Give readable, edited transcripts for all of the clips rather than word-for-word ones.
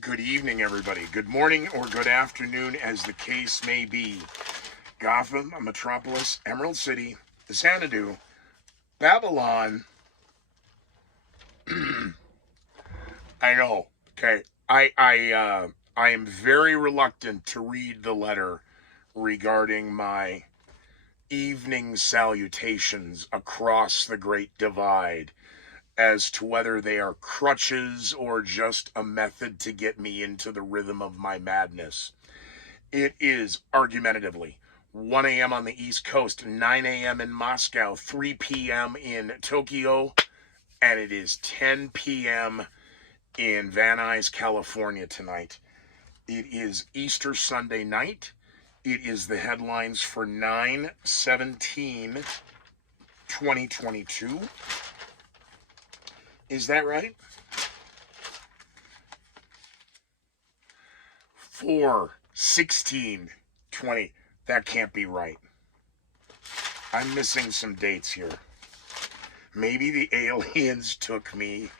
Good evening, everybody. Good morning or good afternoon, as the case may be. Gotham, Metropolis, Emerald City, Xanadu, Babylon. I know. Okay. I am very reluctant to read the letter regarding my evening salutations across the Great Divide, as to whether they are crutches or just a method to get me into the rhythm of my madness. It is, argumentatively, 1 a.m. on the East Coast, 9 a.m. in Moscow, 3 p.m. in Tokyo, and it is 10 p.m. in Van Nuys, California tonight. It is Easter Sunday night. It is the headlines for 9/17/2022. Is that right? 4/16/20. That can't be right. I'm missing some dates here. Maybe the aliens took me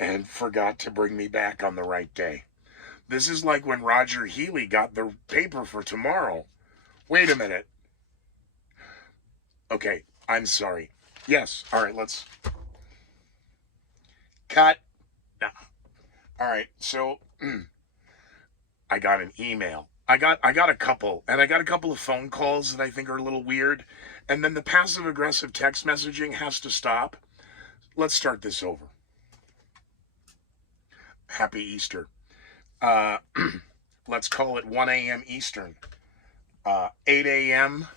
and forgot to bring me back on the right day. This is like when Roger Healy got the paper for tomorrow. Wait a minute. Okay, I'm sorry. Yes, all right, let's cut. No. All right, so I got an email. I got a couple, and I got a couple of phone calls that I think are a little weird, and then the passive-aggressive text messaging has to stop. Let's start this over. Happy Easter. Let's call it 1 a.m. Eastern. 8 a.m.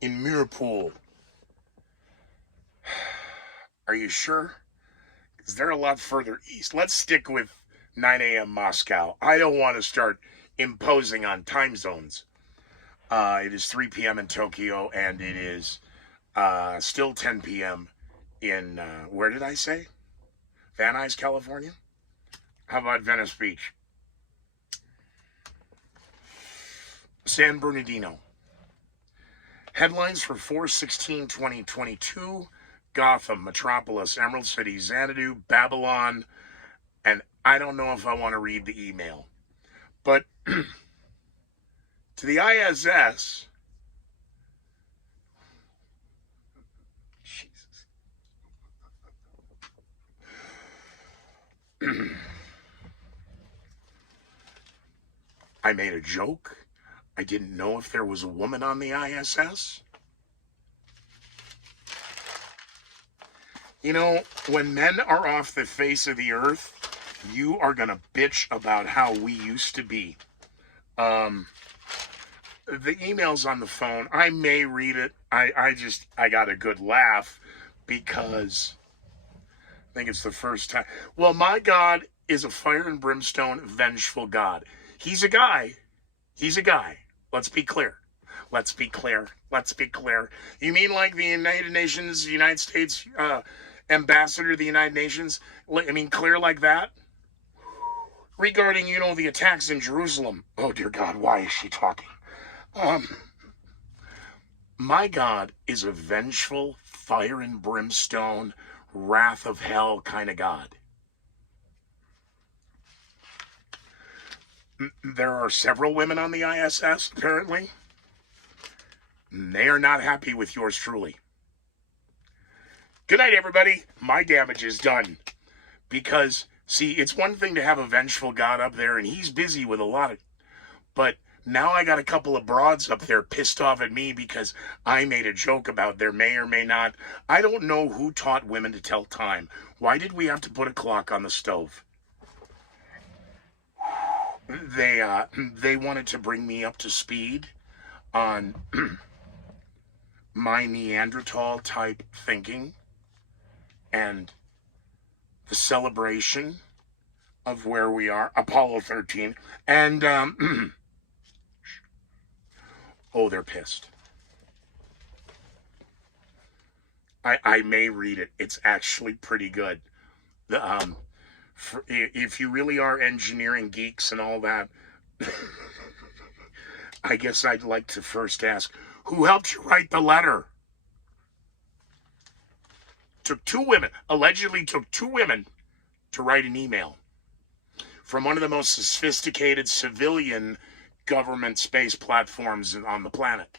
in Mirapol. Are you sure? Because they're a lot further east. Let's stick with 9 a.m. Moscow. I don't want to start imposing on time zones. It is 3 p.m. in Tokyo, and it is still 10 p.m. in, where did I say? Van Nuys, California? How about Venice Beach? San Bernardino. Headlines for 4/16/2022. Gotham, Metropolis, Emerald City, Xanadu, Babylon, and I don't know if I want to read the email. But to the ISS, Jesus. I made a joke. I didn't know if there was a woman on the ISS. You know, when men are off the face of the earth, you are going to bitch about how we used to be. The email's on the phone. I may read it. I got a good laugh because I think it's the first time. Well, my God is a fire and brimstone, vengeful God. He's a guy. He's a guy. Let's be clear. Let's be clear. Let's be clear. You mean like the United Nations, United States ambassador to the United Nations? I mean, clear like that? Regarding, the attacks in Jerusalem. Oh, dear God, why is she talking? My God is a vengeful, fire and brimstone, wrath of hell kind of God. There are several women on the ISS, apparently. They are not happy with yours truly. Good night, everybody. My damage is done. Because, see, it's one thing to have a vengeful God up there, and he's busy with a lot of... But now I got a couple of broads up there pissed off at me because I made a joke about there may or may not... I don't know who taught women to tell time. Why did we have to put a clock on the stove? They wanted to bring me up to speed on my Neanderthal type thinking and the celebration of where we are, Apollo 13, and oh, they're pissed. I may read it. It's actually pretty good. If you really are engineering geeks and all that, I guess I'd like to first ask, who helped you write the letter? Allegedly took two women to write an email. from one of the most sophisticated civilian government space platforms on the planet.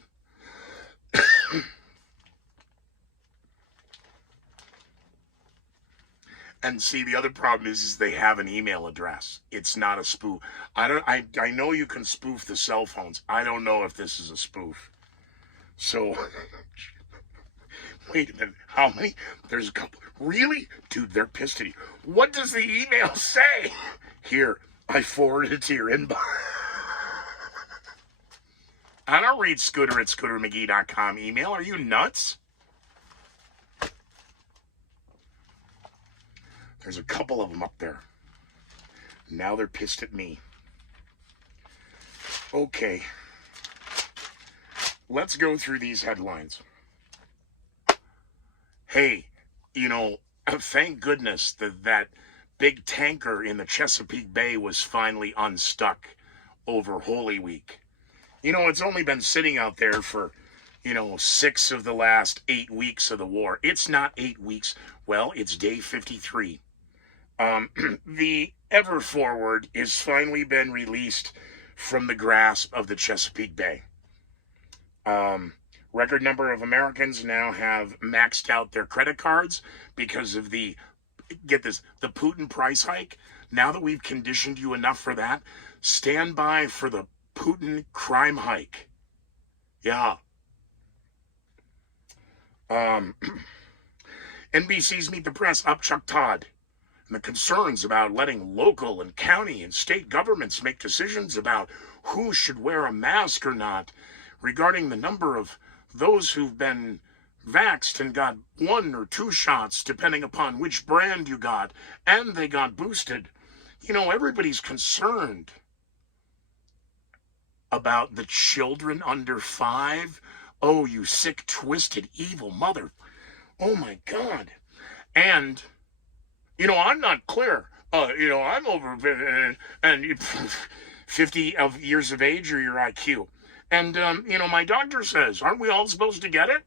And see, the other problem is they have an email address. It's not a spoof. I know you can spoof the cell phones. I don't know if this is a spoof. So, wait a minute. How many? There's a couple. Really? Dude, they're pissed at you. What does the email say? Here, I forwarded it to your inbox. I don't read Scooter at scootermcgee.com email. Are you nuts? There's a couple of them up there. Now they're pissed at me. Okay. Let's go through these headlines. Hey, thank goodness that big tanker in the Chesapeake Bay was finally unstuck over Holy Week. It's only been sitting out there for, 6 of the last 8 weeks of the war. It's not 8 weeks. Well, it's day 53. The Ever Forward has finally been released from the grasp of the Chesapeake Bay. Record number of Americans now have maxed out their credit cards because of the Putin price hike. Now that we've conditioned you enough for that, stand by for the Putin crime hike. Yeah. NBC's Meet the Press up Chuck Todd. And the concerns about letting local and county and state governments make decisions about who should wear a mask or not, regarding the number of those who've been vaxxed and got 1 or 2 shots, depending upon which brand you got, and they got boosted. Everybody's concerned about the children under 5. Oh, you sick, twisted, evil mother. Oh, my God. And I'm not clear. I'm over and 50 years of age or your IQ. And, my doctor says, aren't we all supposed to get it?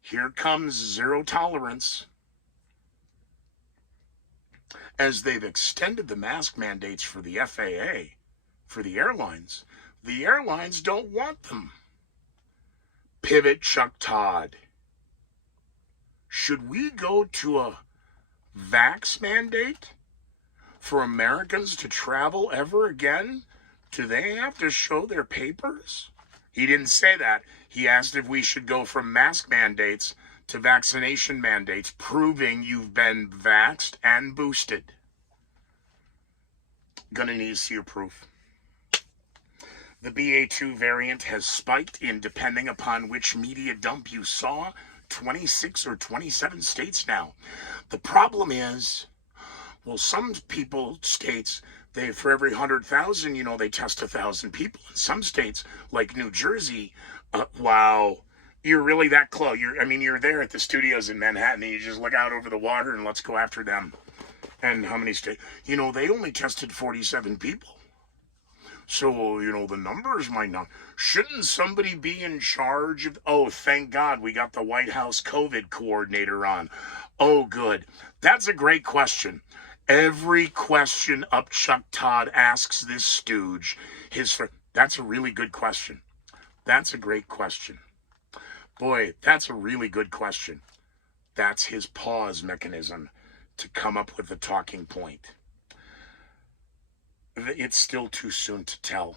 Here comes zero tolerance. As they've extended the mask mandates for the FAA, for the airlines don't want them. Pivot Chuck Todd. Should we go to a vax mandate for Americans to travel ever again? Do they have to show their papers? He didn't say that. He asked if we should go from mask mandates to vaccination mandates, proving you've been vaxxed and boosted. Gonna need to see your proof. The BA2 variant has spiked in, depending upon which media dump you saw, 26 or 27 states now. The problem is, some states, for every 100,000, they test 1,000 people. In some states, like New Jersey, wow, you're really that close. You're there at the studios in Manhattan, and you just look out over the water and let's go after them. And how many states? They only tested 47 people. So, the numbers might not. Shouldn't somebody be in charge of... Oh, thank God we got the White House COVID coordinator on. Oh, good. That's a great question. Every question up Chuck Todd asks this stooge, that's a really good question. That's a great question. Boy, that's a really good question. That's his pause mechanism to come up with a talking point. It's still too soon to tell.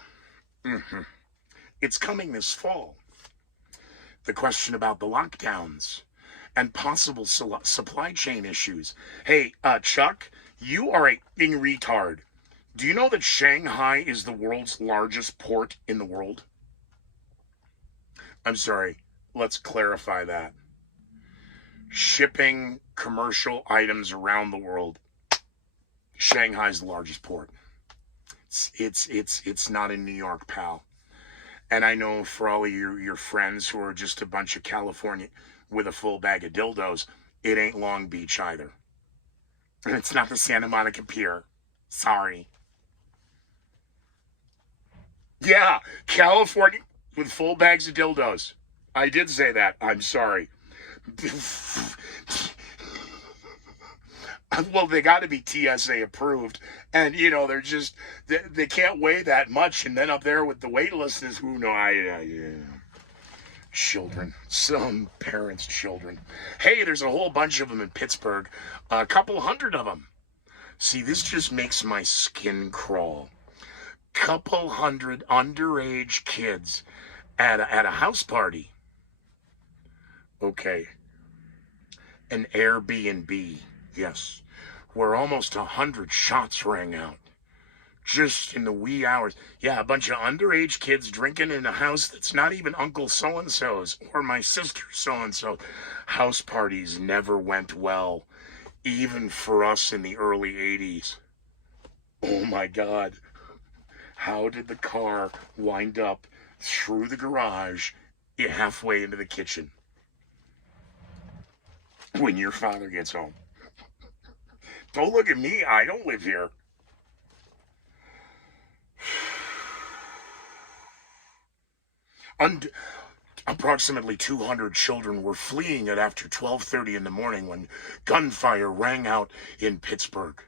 It's coming this fall. The question about the lockdowns and possible supply chain issues. Hey, Chuck, you are a f***ing retard. Do you know that Shanghai is the world's largest port in the world? I'm sorry, let's clarify that. Shipping commercial items around the world, Shanghai's the largest port. It's not in New York, pal. And I know for all of your friends who are just a bunch of California with a full bag of dildos, it ain't Long Beach either. And it's not the Santa Monica Pier. Sorry. Yeah, California with full bags of dildos. I did say that. I'm sorry. Well, they got to be TSA approved, and they're just they can't weigh that much, and then up there with the weightlessness, who know yeah. Children, some parents' children. Hey, there's a whole bunch of them in Pittsburgh, a couple hundred of them. See, this just makes my skin crawl. Couple hundred underage kids at a house party. Okay, an Airbnb, yes, where almost 100 shots rang out. Just in the wee hours. Yeah, a bunch of underage kids drinking in a house that's not even Uncle so-and-so's or my sister so-and-so. House parties never went well, even for us in the early 80s. Oh my God. How did the car wind up through the garage halfway into the kitchen when your father gets home? Don't look at me. I don't live here. Approximately 200 children were fleeing it after 12:30 in the morning when gunfire rang out in Pittsburgh.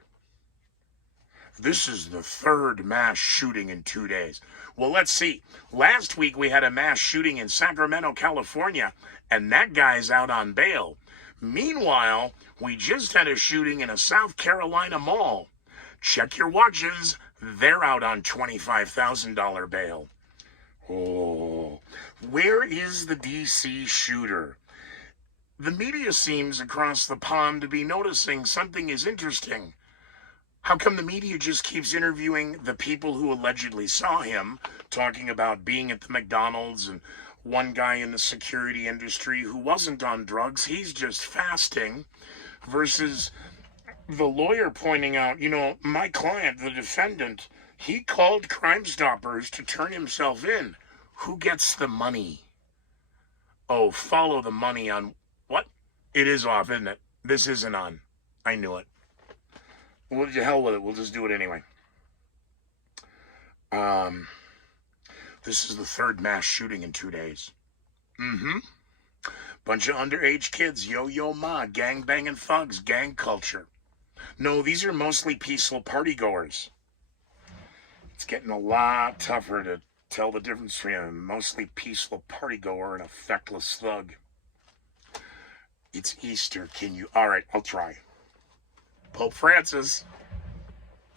This is the third mass shooting in 2 days. Well, let's see. Last week we had a mass shooting in Sacramento, California, and that guy's out on bail. Meanwhile, we just had a shooting in a South Carolina mall. Check your watches. They're out on $25,000 bail. Oh, where is the DC shooter? The media seems across the pond to be noticing something is interesting. How come the media just keeps interviewing the people who allegedly saw him, talking about being at the McDonald's, and one guy in the security industry who wasn't on drugs, he's just fasting, versus the lawyer pointing out, my client, the defendant, he called Crime Stoppers to turn himself in. Who gets the money? Oh, follow the money on what? It is off, isn't it? This isn't on. I knew it. Well, the hell with it. We'll just do it anyway. This is the third mass shooting in 2 days. Bunch of underage kids, yo-yo ma, gang-banging thugs, gang culture. No, these are mostly peaceful partygoers. It's getting a lot tougher to tell the difference between a mostly peaceful partygoer and a feckless thug. It's Easter. Can you? All right, I'll try. Pope Francis.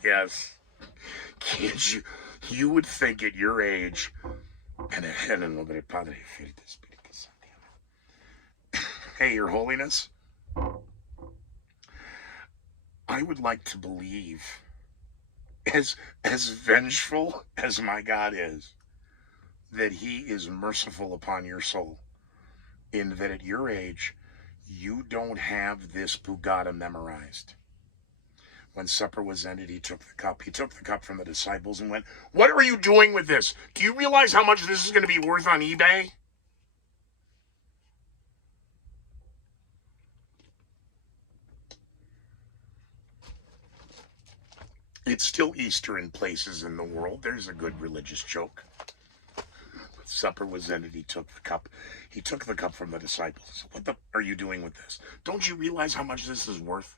Yes. Can't you? You would think at your age, hey, Your Holiness, I would like to believe, as vengeful as my God is, that he is merciful upon your soul, in that at your age, you don't have this Bugatti memorized. When supper was ended, he took the cup. He took the cup from the disciples and went, "What are you doing with this? Do you realize how much this is going to be worth on eBay?" It's still Easter in places in the world. There's a good religious joke. Supper was ended, he took the cup. He took the cup from the disciples. "What the are you doing with this? Don't you realize how much this is worth?"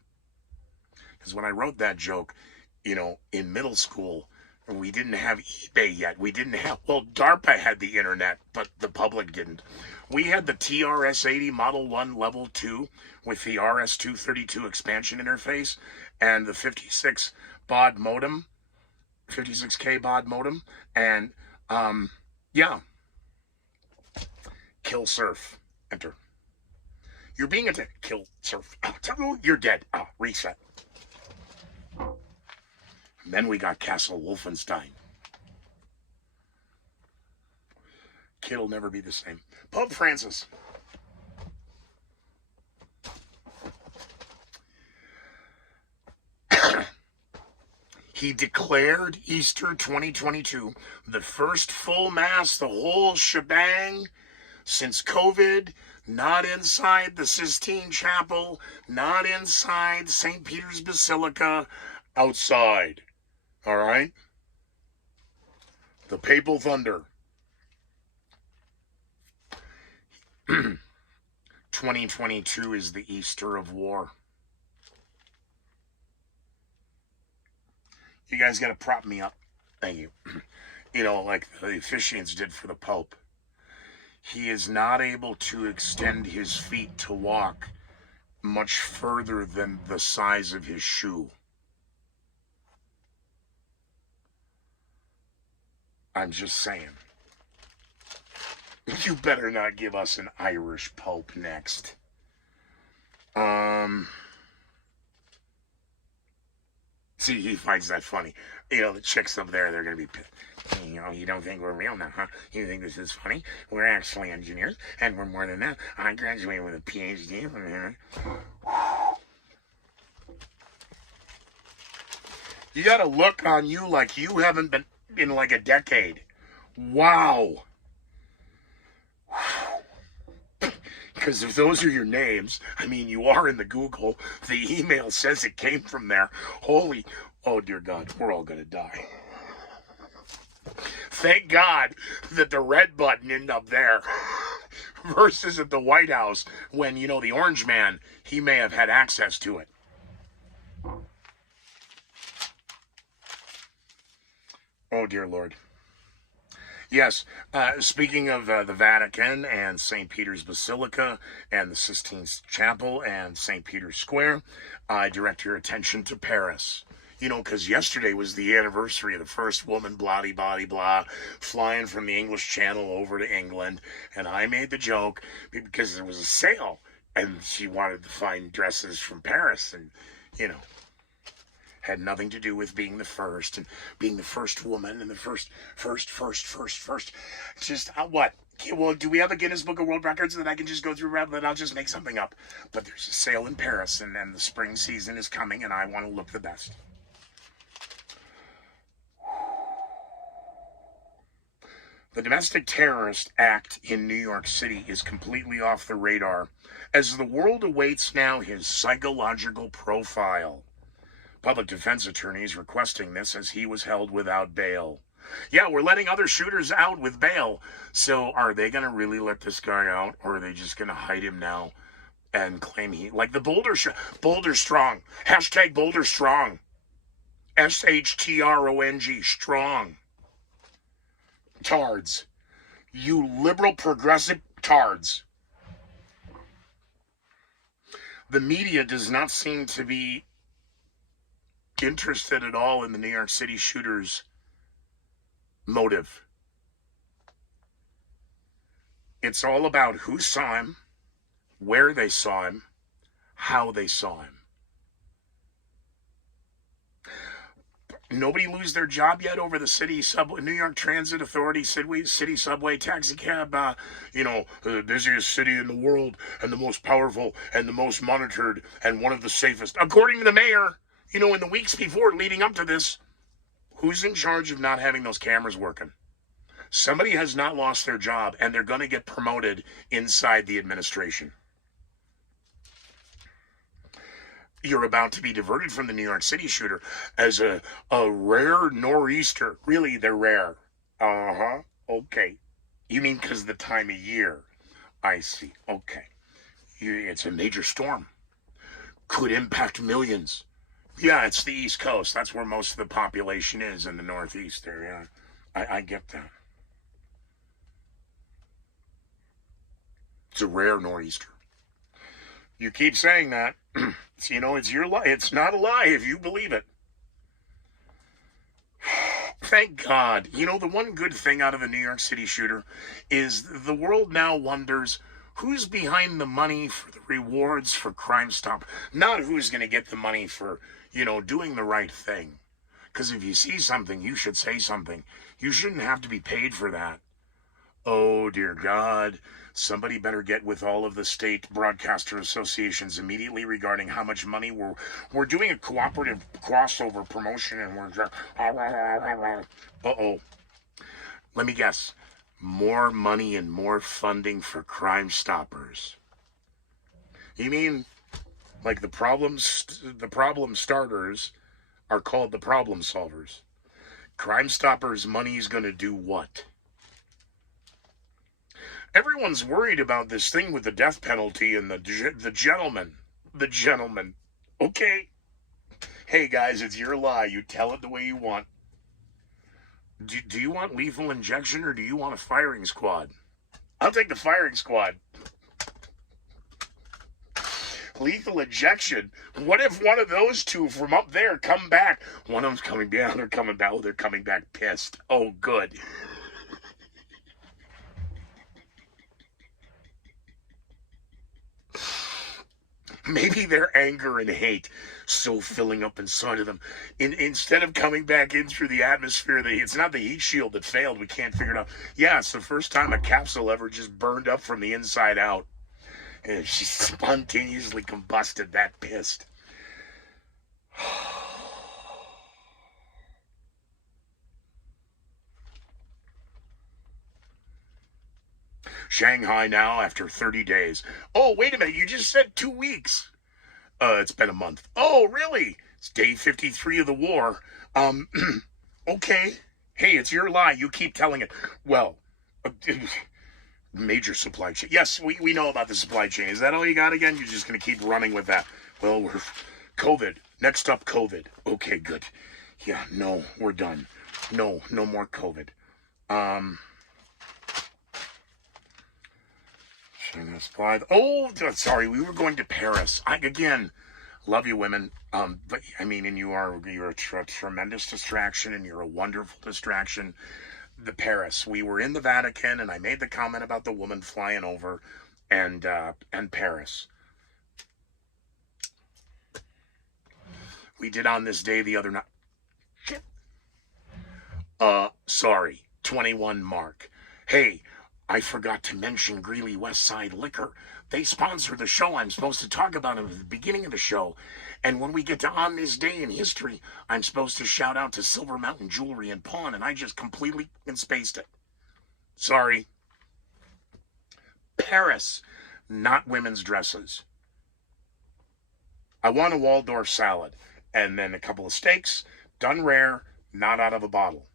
Because when I wrote that joke, in middle school, we didn't have eBay yet. DARPA had the internet, but the public didn't. We had the TRS-80 Model 1 Level 2 with the RS-232 expansion interface and the 56 baud modem, 56K baud modem, and yeah. Kill surf. Enter. You're being attacked. Kill surf. You're dead. Reset. And then we got Castle Wolfenstein. Kid'll never be the same. Pope Francis. He declared Easter 2022 the first full mass, the whole shebang, since COVID, not inside the Sistine Chapel, not inside St. Peter's Basilica, outside. All right? The Papal Thunder. 2022 is the Easter of war. You guys got to prop me up. Thank you. You know, like the officiants did for the Pope. He is not able to extend his feet to walk much further than the size of his shoe. I'm just saying. You better not give us an Irish Pope next. See, he finds that funny. You know, the chicks up there, they're going to be pissed. You know, you don't think we're real now, huh? You think this is funny? We're actually engineers, and we're more than that. I graduated with a PhD. You got a look on you like you haven't been in like a decade. Wow. Because if those are your names, I mean, you are in the Google. The email says it came from there. Holy, oh dear God, we're all going to die. Thank God that the red button ended up there versus at the White House when, you know, the orange man, he may have had access to it. Oh, dear Lord. Yes, speaking of the Vatican and St. Peter's Basilica and the Sistine Chapel and St. Peter's Square, I direct your attention to Paris. You know, because yesterday was the anniversary of the first woman, blah, flying from the English Channel over to England. And I made the joke because there was a sale and she wanted to find dresses from Paris. And, you know, had nothing to do with being the first and being the first woman and the first. Just, what? Well, do we have a Guinness Book of World Records that I can just go through rather than I'll just make something up? But there's a sale in Paris and the spring season is coming and I want to look the best. The Domestic Terrorist Act in New York City is completely off the radar as the world awaits now his psychological profile. Public defense attorneys requesting this as he was held without bail. Yeah, we're letting other shooters out with bail. So are they going to really let this guy out or are they just going to hide him now and claim he, like the Boulder Strong, hashtag Boulder Strong, SHTRONG, strong. Tards. You liberal progressive tards. The media does not seem to be interested at all in the New York City shooter's motive. It's all about who saw him, where they saw him, how they saw him. Nobody lose their job yet over the city subway, New York Transit Authority, city subway, taxi cab, the busiest city in the world and the most powerful and the most monitored and one of the safest. According to the mayor, you know, in the weeks before leading up to this, who's in charge of not having those cameras working? Somebody has not lost their job and they're going to get promoted inside the administration. You're about to be diverted from the New York City shooter as a rare nor'easter. Really, they're rare. Uh-huh. Okay. You mean because of the time of year? I see. Okay. It's a major storm. Could impact millions. Yeah, it's the East Coast. That's where most of the population is in the Northeast there, yeah. I get that. It's a rare nor'easter. You keep saying that. You know, it's your lie. It's not a lie if you believe it. Thank God. You know, the one good thing out of the New York City shooter is the world now wonders who's behind the money for the rewards for Crime Stop. Not who's going to get the money for, you know, doing the right thing. Because if you see something, you should say something. You shouldn't have to be paid for that. Oh, dear God. Somebody better get with all of the state broadcaster associations immediately regarding how much money we're doing a cooperative crossover promotion and we're uh-oh. Let me guess. More money and more funding for Crime Stoppers. You mean like the problem starters are called the problem solvers? Crime Stoppers' money is going to do what? Everyone's worried about this thing with the death penalty and the gentleman. Okay. Hey guys, it's your lie. You tell it the way you want. Do you want lethal injection or do you want a firing squad? I'll take the firing squad. Lethal injection. What if one of those two from up there come back? One of them's coming down, they're coming back. Oh, they're coming back pissed. Oh, good. Maybe their anger and hate so filling up inside of them. Instead of coming back in through the atmosphere, it's not the heat shield that failed. We can't figure it out. Yeah, it's the first time a capsule ever just burned up from the inside out. And she spontaneously combusted, that pissed. Shanghai now after 30 days. Oh, wait a minute. You just said 2 weeks. It's been a month. Oh, really? It's day 53 of the war. Okay. Hey, it's your lie. You keep telling it. Well, major supply chain. Yes, we know about the supply chain. Is that all you got again? You're just going to keep running with that. Well, we're COVID. Next up, COVID. Okay, good. Yeah, no, we're done. No more COVID. Oh, sorry, we were going to Paris. Again, love you, women. But I mean, and you're a tremendous distraction, and you're a wonderful distraction. The Paris. We were in the Vatican, and I made the comment about the woman flying over, and Paris. We did on this day the other night. Sorry, 21 Mark. Hey, I forgot to mention Greeley West Side Liquor. They sponsor the show. I'm supposed to talk about them at the beginning of the show. And when we get to On This Day in History, I'm supposed to shout out to Silver Mountain Jewelry and Pawn, and I just completely spaced it. Sorry. Paris, not women's dresses. I want a Waldorf salad, and then a couple of steaks, done rare, not out of a bottle.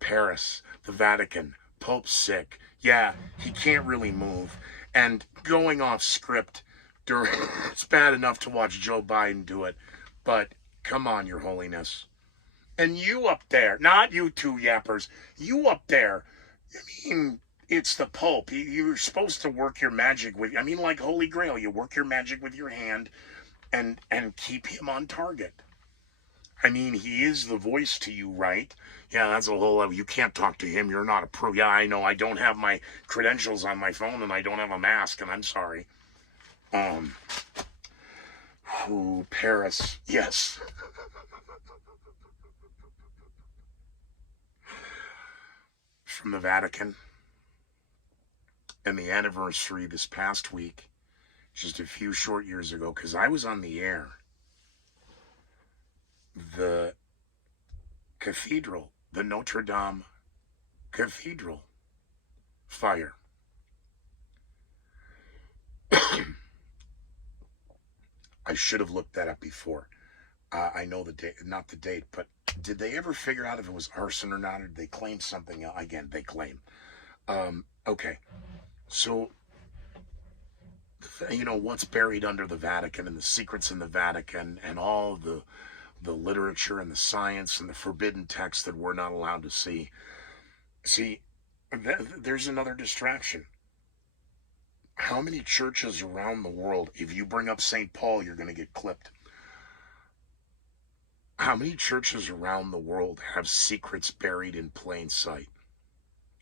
Paris, the Vatican, Pope's sick. Yeah, he can't really move. And going off script, it's bad enough to watch Joe Biden do it, but come on, Your Holiness. And you up there, not you two yappers, you up there, I mean, it's the Pope. You're supposed to work your magic with, I mean, like Holy Grail, you work your magic with your hand and keep him on target. I mean, he is the voice to you, right? Yeah, that's a whole other. You can't talk to him. You're not a pro. Yeah, I know. I don't have my credentials on my phone, and I don't have a mask, and I'm sorry. Paris. Yes. From the Vatican. And the anniversary this past week, just a few short years ago, because I was on the air. The cathedral, the Notre Dame Cathedral fire. I should have looked that up before. I know the date, not the date, but did they ever figure out if it was arson or not, or did they claim something else? Again, they claim. Okay. So, you know, what's buried under the Vatican and the secrets in the Vatican and all the literature and the science and the forbidden texts that we're not allowed to see. See, there's another distraction. How many churches around the world, if you bring up St. Paul, you're going to get clipped? How many churches around the world have secrets buried in plain sight?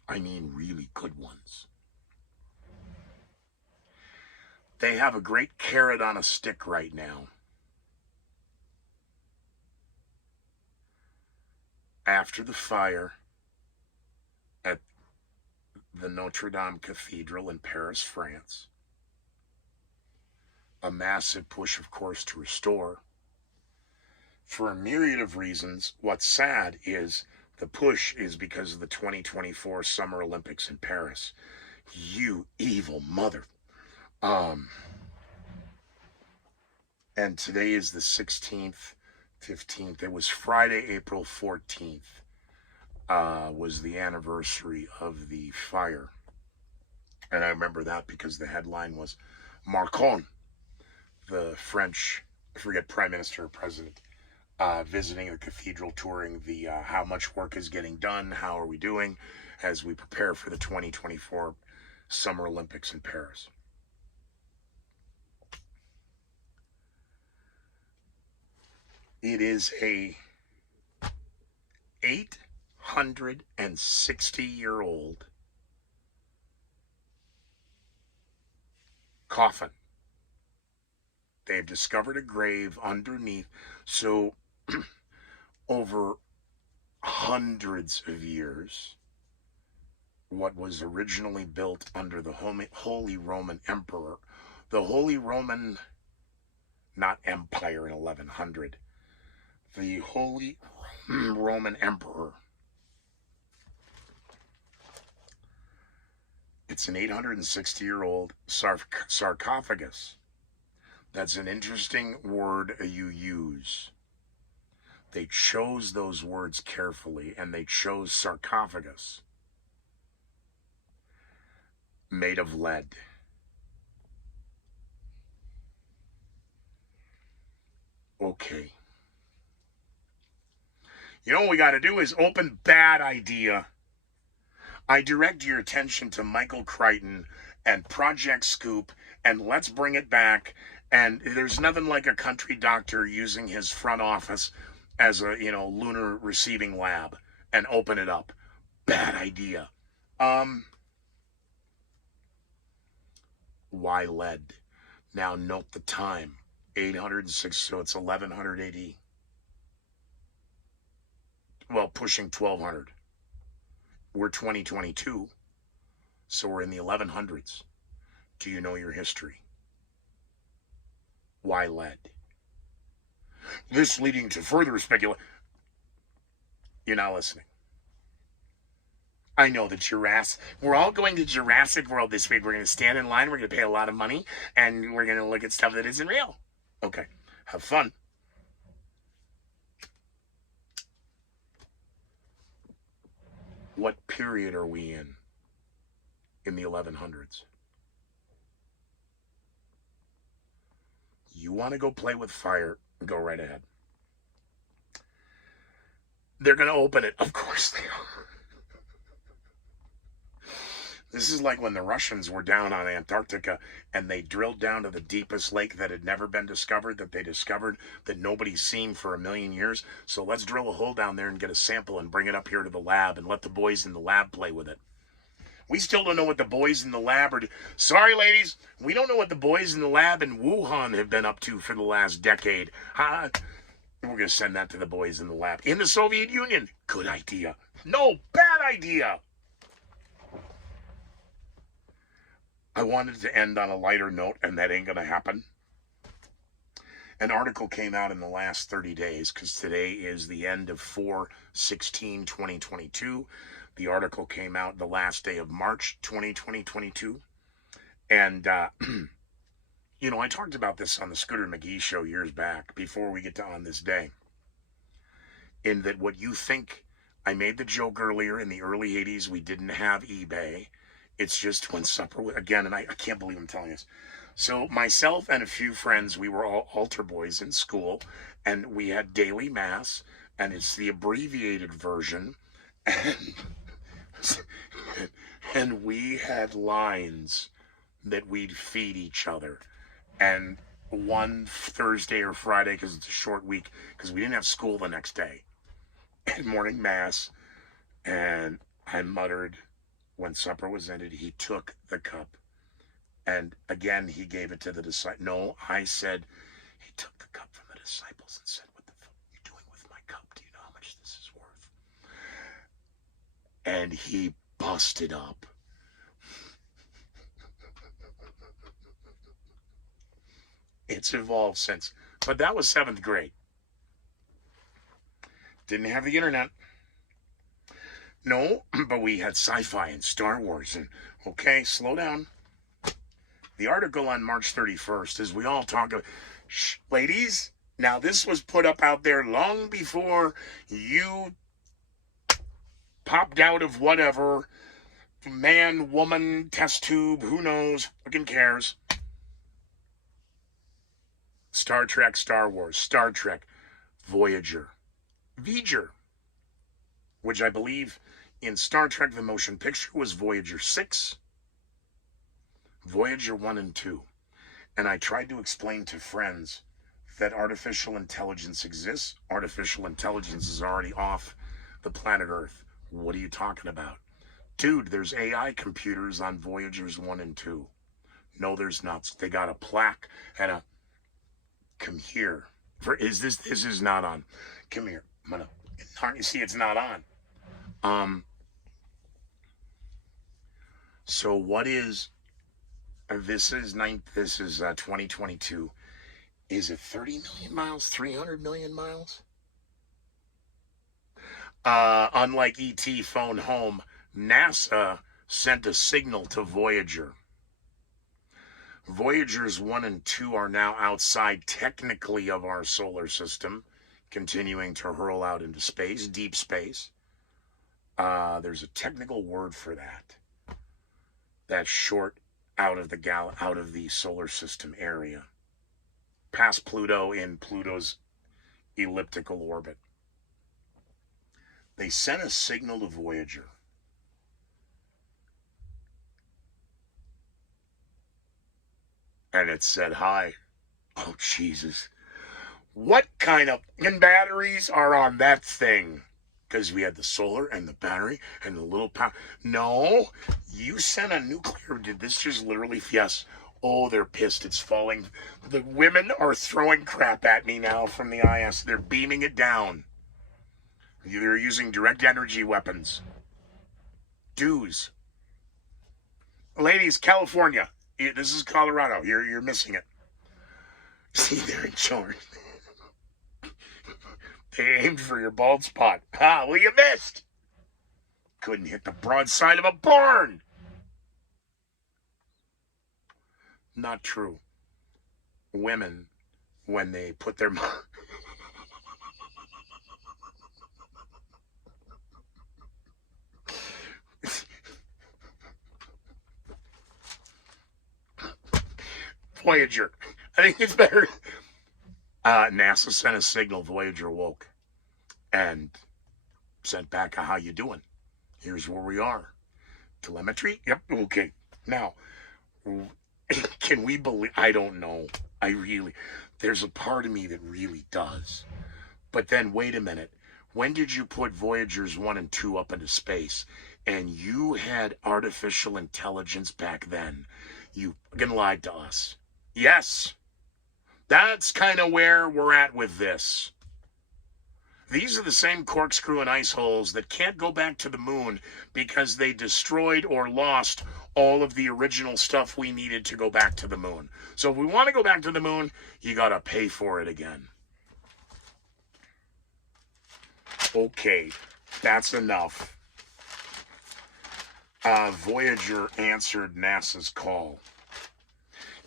I mean, really good ones. They have a great carrot on a stick right now. After the fire at the Notre Dame Cathedral in Paris, France, a massive push, of course, to restore. For a myriad of reasons, what's sad is the push is because of the 2024 Summer Olympics in Paris. You evil mother. And today is the 16th, 15th. It was Friday, April 14th, was the anniversary of the fire. And I remember that because the headline was Macron, the French, I forget, prime minister or president, visiting the cathedral, touring the how much work is getting done, how are we doing as we prepare for the 2024 Summer Olympics in Paris. It is a 860-year-old coffin. They've discovered a grave underneath. So over hundreds of years, what was originally built under the Holy Roman Emperor, the Holy Roman, not Empire in 1100, the Holy Roman Emperor. It's an 860-year-old sarcophagus. That's an interesting word you use. They chose those words carefully, and they chose sarcophagus. Made of lead. Okay. You know what we got to do is open bad idea. I direct your attention to Michael Crichton and Project Scoop, and let's bring it back. And there's nothing like a country doctor using his front office as a, lunar receiving lab and open it up. Bad idea. Why lead? Now note the time. 806, so it's 1100 AD. Well, pushing 1200. We're 2022, so we're in the 1100s. Do you know your history? Why lead? This leading to further speculation. You're not listening. I know the Jurassic. We're all going to Jurassic World this week. We're going to stand in line. We're going to pay a lot of money, and we're going to look at stuff that isn't real. Okay, have fun. What period are we in the 1100s? You want to go play with fire, go right ahead. They're going to open it. Of course they are. This is like when the Russians were down on Antarctica and they drilled down to the deepest lake that had never been discovered, that they discovered that nobody's seen for 1,000,000 years. So let's drill a hole down there and get a sample and bring it up here to the lab and let the boys in the lab play with it. We still don't know what the boys in the lab are doing. Sorry, ladies, we don't know what the boys in the lab in Wuhan have been up to for the last decade. We're going to send that to the boys in the lab. In the Soviet Union, good idea. No, bad idea. I wanted to end on a lighter note, and that ain't going to happen. An article came out in the last 30 days, because today is the end of 4/16/2022. The article came out the last day of March 2022. And, I talked about this on the Scooter McGee show years back, before we get to on this day. In that what you think, I made the joke earlier, in the early 80s, we didn't have eBay. It's just when supper, again, and I can't believe I'm telling this. So myself and a few friends, we were all altar boys in school, and we had daily mass, and it's the abbreviated version, and we had lines that we'd feed each other. And one Thursday or Friday, because it's a short week, because we didn't have school the next day, at morning mass, and I muttered, when supper was ended, he took the cup. And again, he gave it to the disciples. No, I said, he took the cup from the disciples and said, what the fuck are you doing with my cup? Do you know how much this is worth? And he busted up. It's evolved since. But that was 7th grade. Didn't have the internet. No, but we had sci-fi and Star Wars. And okay, slow down. The article on March 31st, as we all talk about, ladies, now this was put up out there long before you popped out of whatever, man, woman, test tube, who knows, fucking cares. Star Trek, Star Wars, Star Trek, Voyager, which I believe in Star Trek the motion picture was Voyager 6, Voyager 1 and 2. And I tried to explain to friends that artificial intelligence exists. Artificial intelligence is already off the planet Earth. What are you talking about? Dude, there's AI computers on Voyagers 1 and 2. No, there's not. They got a plaque and a... Come here. This is not on. Come here. You see, it's not on. So what is... This is 2022. Is it 30 million miles? 300 million miles? Unlike ET phone home, NASA sent a signal to Voyager. Voyagers 1 and 2 are now outside technically of our solar system, continuing to hurl out into space, deep space. There's a technical word for that. That's short out of the solar system area. Past Pluto in Pluto's elliptical orbit. They sent a signal to Voyager. And it said, hi. Oh, Jesus. What kind of batteries are on that thing? Because we had the solar and the battery and the little power. No, you sent a nuclear. Did this just literally? Yes. Oh, they're pissed. It's falling. The women are throwing crap at me now from the IS. They're beaming it down. They're using direct energy weapons. Dues. Ladies, California. This is Colorado. You're missing it. See, they're in charge. They aimed for your bald spot. Well, you missed. Couldn't hit the broadside of a barn. Not true. Women, when they put their... Voyager. I think it's better. NASA sent a signal. Voyager woke and sent back a how you doing. Here's where we are. Telemetry? Yep. Okay. Now, can we believe? I don't know. There's a part of me that really does. But then, wait a minute. When did you put Voyagers 1 and 2 up into space? And you had artificial intelligence back then. You fucking lied to us. Yes. That's kind of where we're at with this. These are the same corkscrew and ice holes that can't go back to the moon because they destroyed or lost all of the original stuff we needed to go back to the moon. So if we want to go back to the moon, you got to pay for it again. Okay, that's enough. Voyager answered NASA's call.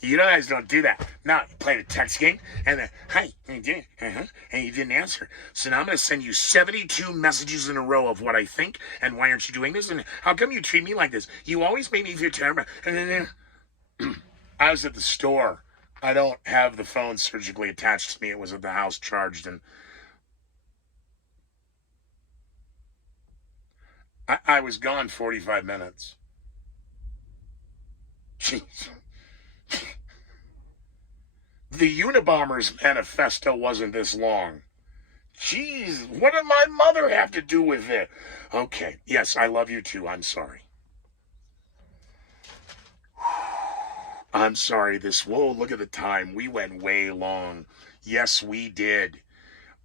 You guys don't do that. Now, you played a text game, and then, hi, you did, and you didn't answer. So now I'm going to send you 72 messages in a row of what I think, and why aren't you doing this, and how come you treat me like this? You always make me feel terrible. And then, I was at the store. I don't have the phone surgically attached to me. It was at the house charged, and I was gone 45 minutes. Jeez. The Unabomber's manifesto wasn't this long. Jeez, what did my mother have to do with it? Okay, yes, I love you too. I'm sorry. I'm sorry. Whoa, look at the time. We went way long. Yes, we did.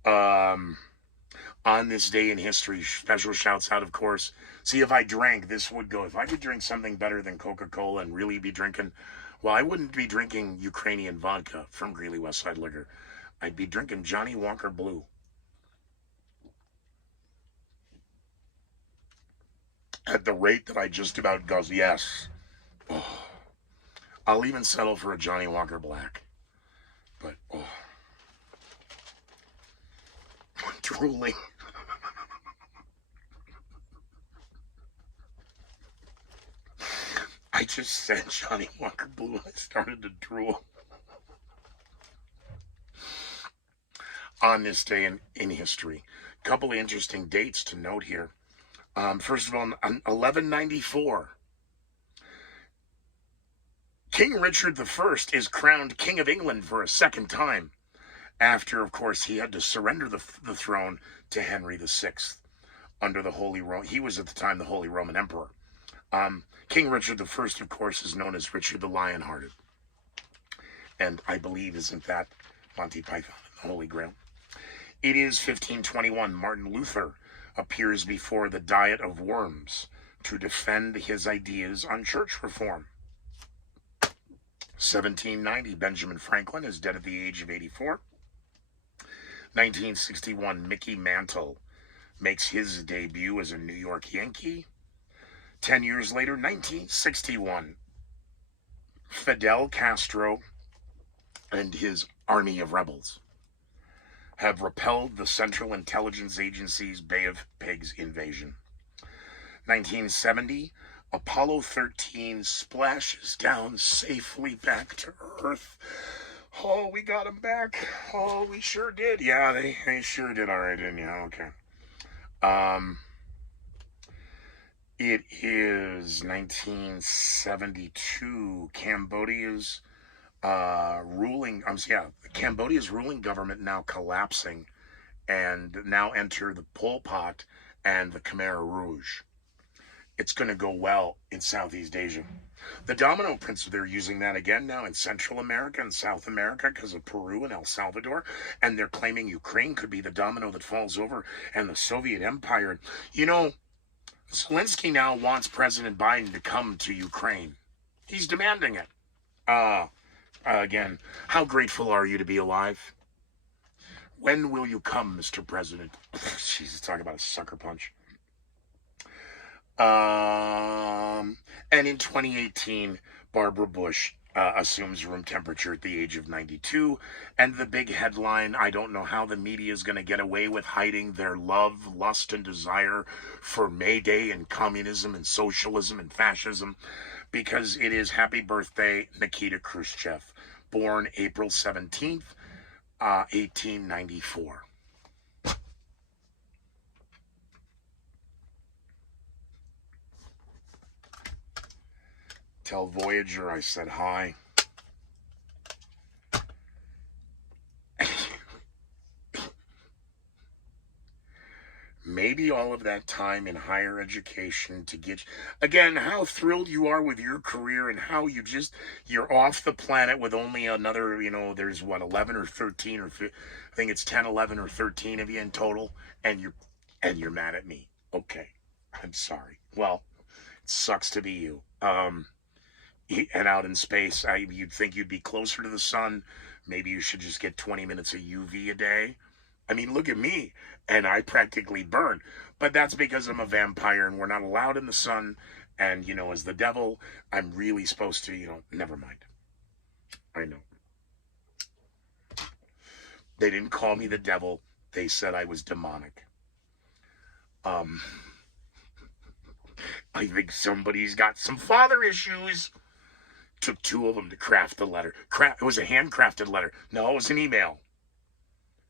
On this day in history, special shouts out, of course. See, if I drank, this would go. If I could drink something better than Coca-Cola and really be drinking... Well, I wouldn't be drinking Ukrainian vodka from Greeley Westside Liquor. I'd be drinking Johnny Walker Blue. At the rate that I just about goes, yes. Oh, I'll even settle for a Johnny Walker Black. But, oh. I'm drooling. I just said Johnny Walker Blue. I started to drool. on this day in history. A couple of interesting dates to note here. First of all, in 1194, King Richard I is crowned King of England for a second time, after, of course, he had to surrender the throne to Henry VI under the Holy Roman. He was at the time the Holy Roman Emperor. King Richard I, of course, is known as Richard the Lionhearted. And I believe, isn't that Monty Python and the Holy Grail? It is 1521. Martin Luther appears before the Diet of Worms to defend his ideas on church reform. 1790. Benjamin Franklin is dead at the age of 84. 1961. Mickey Mantle makes his debut as a New York Yankee. 10 years later, 1961. Fidel Castro and his army of rebels have repelled the Central Intelligence Agency's Bay of Pigs invasion. 1970, Apollo 13 splashes down safely back to Earth. Oh, we got them back. Oh, we sure did. Yeah, they sure did all right, didn't you? Okay. It is 1972. Cambodia's Cambodia's ruling government now collapsing, and now enter the Pol Pot and the Khmer Rouge. It's going to go well in Southeast Asia. The domino principle, they're using that again now in Central America and South America because of Peru and El Salvador, and they're claiming Ukraine could be the domino that falls over and the Soviet Empire. You know, Zelensky now wants President Biden to come to Ukraine. He's demanding it. Again, how grateful are you to be alive? When will you come, Mr. President? Jesus, talk about a sucker punch. And in 2018, Barbara Bush assumes room temperature at the age of 92. And the big headline, I don't know how the media is going to get away with hiding their love, lust, and desire for May Day and communism and socialism and fascism, because it is happy birthday, Nikita Khrushchev, born April 17th, 1894. Tell Voyager I said hi. Maybe all of that time in higher education to get, again, how thrilled you are with your career and how you're off the planet with only another, there's 11 or 13 or I think it's 10, 11 or 13 of you in total, and you're mad at me. Okay, I'm sorry. Well, it sucks to be you. And out in space, you'd think you'd be closer to the sun. Maybe you should just get 20 minutes of UV a day. I mean, look at me, and I practically burn. But that's because I'm a vampire, and we're not allowed in the sun. And, as the devil, I'm really supposed to, never mind. I know. They didn't call me the devil. They said I was demonic. I think somebody's got some father issues. Took 2 of them to craft the letter. It was a handcrafted letter. No, it was an email.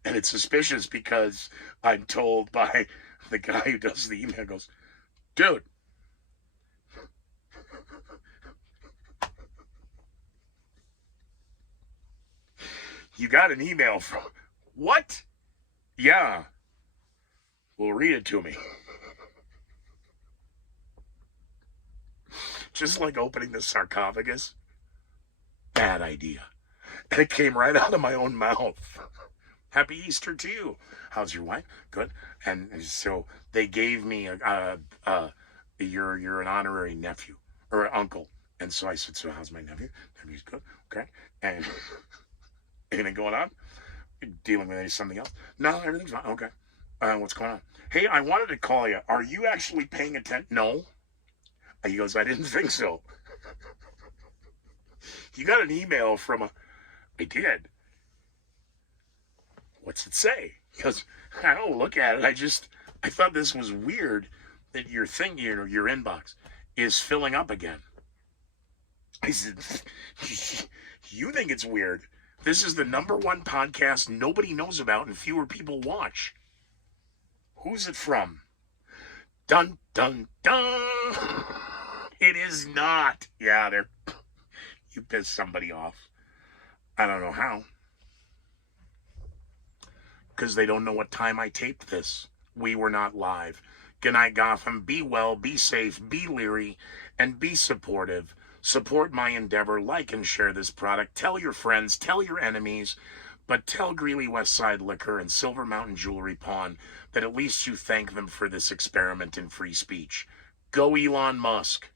And it's suspicious because I'm told by the guy who does the email, goes, dude, you got an email from, what? Yeah. Well, read it to me. Just like opening the sarcophagus. Bad idea. And it came right out of my own mouth. Happy Easter to you. How's your wife? Good. And so they gave me you're an honorary nephew or uncle. And so I said, so how's my nephew? Nephew's good. Okay. And anything going on? Dealing with something else? No, everything's fine. Okay. What's going on? Hey, I wanted to call you. Are you actually paying attention? No. He goes, I didn't think so. You got an email from I did. What's it say? He goes, I don't look at it. I thought this was weird that your thing, your inbox is filling up again. I said, you think it's weird? This is the #1 podcast nobody knows about and fewer people watch. Who's it from? Dun, dun, dun. It is not. Yeah, you pissed somebody off. I don't know how. Because they don't know what time I taped this. We were not live. Good night, Gotham. Be well, be safe, be leery, and be supportive. Support my endeavor. Like and share this product. Tell your friends, tell your enemies, but tell Greeley Westside Liquor and Silver Mountain Jewelry Pawn that at least you thank them for this experiment in free speech. Go Elon Musk.